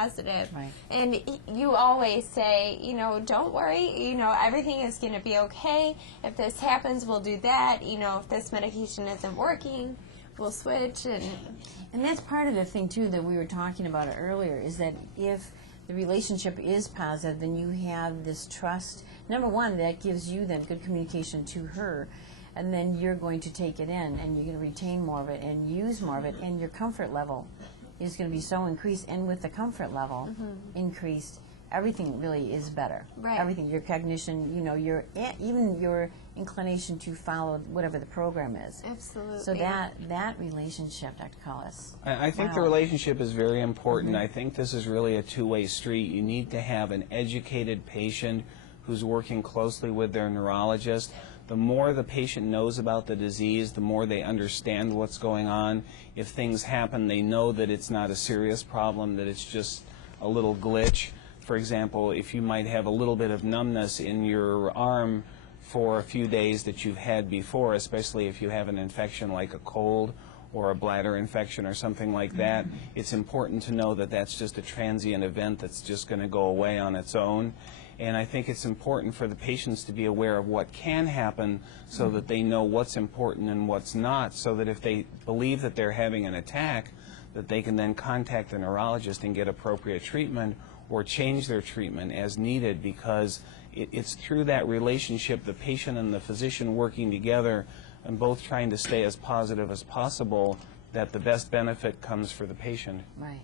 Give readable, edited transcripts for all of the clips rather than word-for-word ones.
positive. Right. And you always say, you know, don't worry, you know, everything is going to be okay. If this happens, we'll do that. You know, if this medication isn't working, we'll switch. And that's part of the thing, too, that we were talking about earlier, is that if the relationship is positive, then you have this trust. Number one, that gives you then good communication to her, and then you're going to take it in, and you're going to retain more of it and use more of it, and your comfort level is going to be so increased, and with the comfort level increased, everything really is better. Right. Everything, your cognition, you know, even your inclination to follow whatever the program is. Absolutely. So that relationship, Dr. Cullis. I think the relationship is very important. I think this is really a two-way street. You need to have an educated patient who's working closely with their neurologist. The more the patient knows about the disease, the more they understand what's going on. If things happen, they know that it's not a serious problem, that it's just a little glitch. For example, if you might have a little bit of numbness in your arm for a few days that you've had before, especially if you have an infection like a cold or a bladder infection or something like that, it's important to know that that's just a transient event that's just going to go away on its own. And I think it's important for the patients to be aware of what can happen so that they know what's important and what's not, so that if they believe that they're having an attack, that they can then contact the neurologist and get appropriate treatment or change their treatment as needed, because it's through that relationship, the patient and the physician working together and both trying to stay as positive as possible, that the best benefit comes for the patient. Right.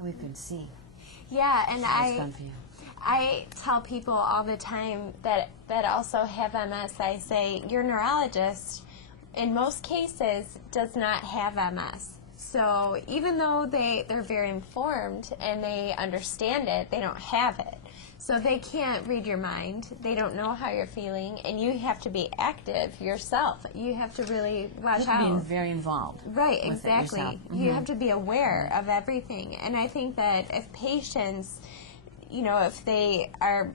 We could see. Yeah, and That's fun for you. I tell people all the time that also have MS, I say, your neurologist, in most cases, does not have MS. So even though they're very informed and they understand it, they don't have it. So they can't read your mind. They don't know how you're feeling, and you have to be active yourself. You have to really watch out. Being very involved. Right, exactly. You have to be aware of everything. And I think that if patients, you know, if they are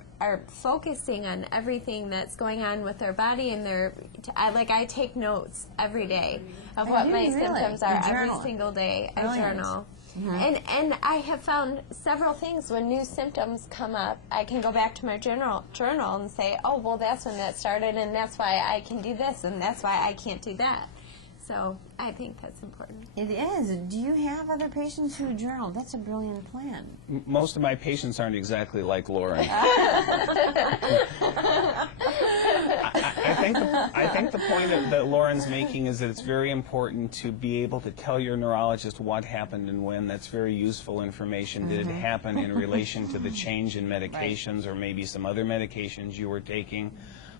focusing on everything that's going on with their body, and I take notes every day of what my symptoms are every single day. I journal. And I have found several things when new symptoms come up. I can go back to my journal and say, oh, well, that's when that started, and that's why I can do this, and that's why I can't do that. So I think that's important. It is. Do you have other patients who journal? That's a brilliant plan. Most of my patients aren't exactly like Lauren. I think the point that Lauren's making is that it's very important to be able to tell your neurologist what happened and when. That's very useful information. Did it happen in relation to the change in medications or maybe some other medications you were taking?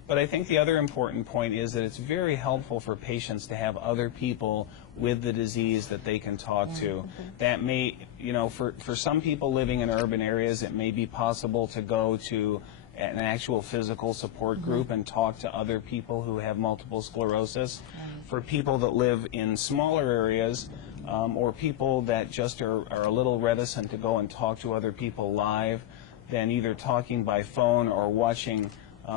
But I think the other important point is that it's very helpful for patients to have other people with the disease that they can talk to. That may, you know, for some people living in urban areas, it may be possible to go to an actual physical support group and talk to other people who have multiple sclerosis. For people that live in smaller areas, or people that just are a little reticent to go and talk to other people live, then either talking by phone or watching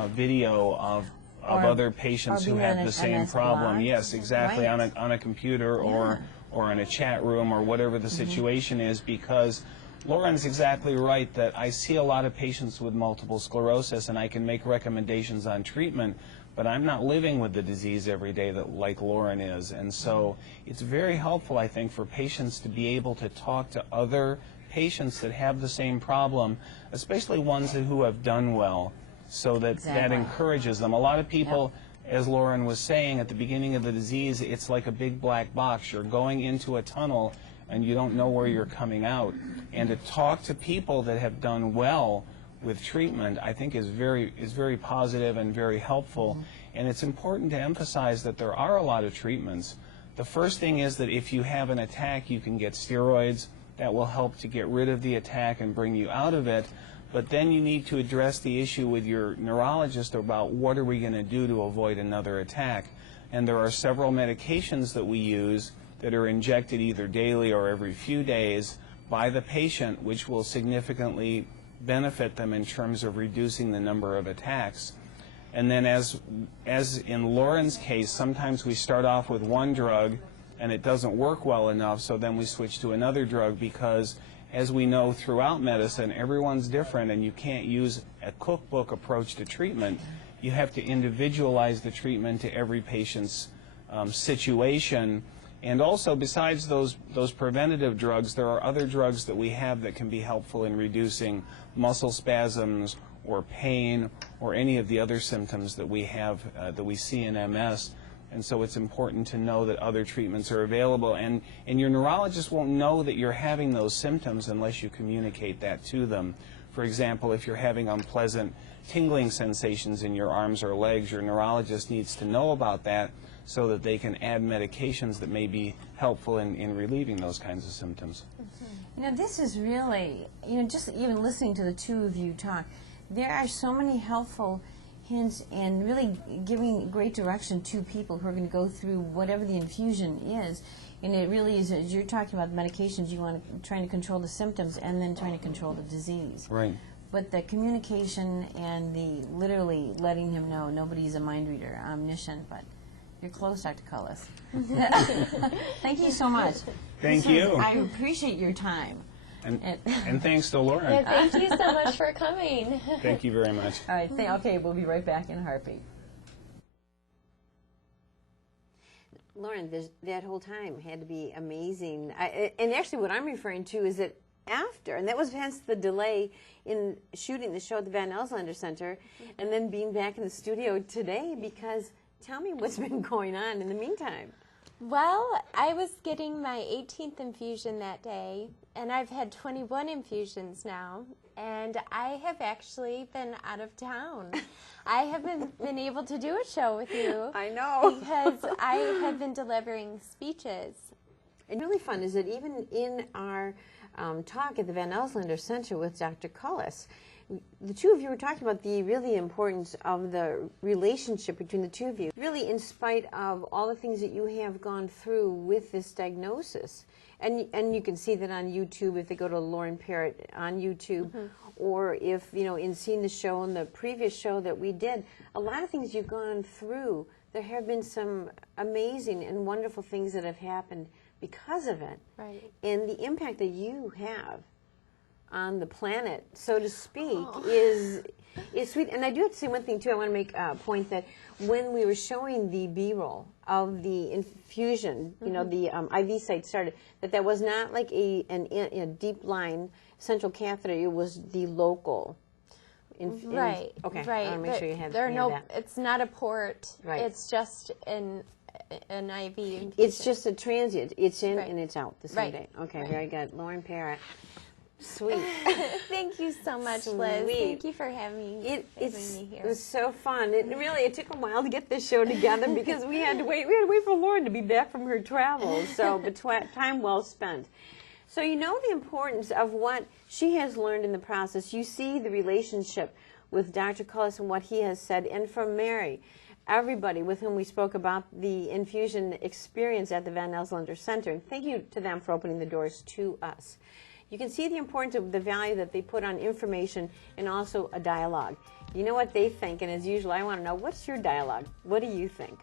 video of other patients who have the same problem. Yes, exactly, on a computer or in a chat room or whatever the situation is, because Lauren's exactly right that I see a lot of patients with multiple sclerosis and I can make recommendations on treatment, but I'm not living with the disease every day like Lauren is. And so it's very helpful, I think, for patients to be able to talk to other patients that have the same problem, especially ones who have done well, so that that encourages them. A lot of people, as Lauren was saying, at the beginning of the disease, it's like a big black box. You're going into a tunnel and you don't know where you're coming out. And to talk to people that have done well with treatment, I think is very positive and very helpful. And it's important to emphasize that there are a lot of treatments. The first thing is that if you have an attack, you can get steroids. That will help to get rid of the attack and bring you out of it. But then you need to address the issue with your neurologist about what are we going to do to avoid another attack. And there are several medications that we use that are injected either daily or every few days by the patient, which will significantly benefit them in terms of reducing the number of attacks. And then as in Lauren's case, sometimes we start off with one drug and it doesn't work well enough, so then we switch to another drug because as we know throughout medicine, everyone's different, and you can't use a cookbook approach to treatment. You have to individualize the treatment to every patient's situation. And also, besides those preventative drugs, there are other drugs that we have that can be helpful in reducing muscle spasms or pain or any of the other symptoms that we have, that we see in MS. And so it's important to know that other treatments are available. And your neurologist won't know that you're having those symptoms unless you communicate that to them. For example, if you're having unpleasant tingling sensations in your arms or legs, your neurologist needs to know about that so that they can add medications that may be helpful in relieving those kinds of symptoms. You know, this is really, you know, just even listening to the two of you talk, there are so many helpful hints and really giving great direction to people who are going to go through whatever the infusion is. And it really is, as you're talking about medications, you want to trying to control the symptoms and then trying to control the disease. Right. But the communication and the literally letting him know nobody's a mind reader, omniscient, but you're close, Dr. Cullis. Thank you so much. Thank you. I appreciate your time. And thanks to Lauren. Yeah, thank you so much for coming. Thank you very much. All right, okay, we'll be right back in a heartbeat. Lauren, that whole time had to be amazing. And actually what I'm referring to is that after, and that was hence the delay in shooting the show at the Van Elslander Center, and then being back in the studio today, because tell me what's been going on in the meantime. Well, I was getting my 18th infusion that day, and I've had 21 infusions now, and I have actually been out of town. I haven't been able to do a show with you. I know. Because I have been delivering speeches. And really fun is that even in our talk at the Van Elslander Center with Dr. Cullis, the two of you were talking about the really importance of the relationship between the two of you, really in spite of all the things that you have gone through with this diagnosis. And you can see that on YouTube if they go to Lauren Parrott on YouTube, or if, you know, in seeing the show and the previous show that we did, a lot of things you've gone through, there have been some amazing and wonderful things that have happened because of it. Right. And the impact that you have on the planet, so to speak, is sweet. And I do have to say one thing, too. I want to make a point that when we were showing the B-roll of the infusion, you know, the IV site started, that was not like a deep line central catheter. It was the local. Right. Okay. Right. I want to make sure you have, there are you have no. that. It's not a port. Right. It's just an IV infusion. It's just a transient. It's in Right. and it's out the same Right. day. Okay. Right. Very good. Lauren Parrott. Sweet. Thank you so much, Liz. Sweet. Thank you for having me here. It was so fun. It took a while to get this show together because we had to wait for Lauren to be back from her travels. So, but time well spent. So you know the importance of what she has learned in the process. You see the relationship with Dr. Cullis and what he has said, and from Mary, everybody with whom we spoke about the infusion experience at the Van Elslander Center. And thank you to them for opening the doors to us. You can see the importance of the value that they put on information and also a dialogue. You know what they think, and as usual, I want to know, what's your dialogue? What do you think?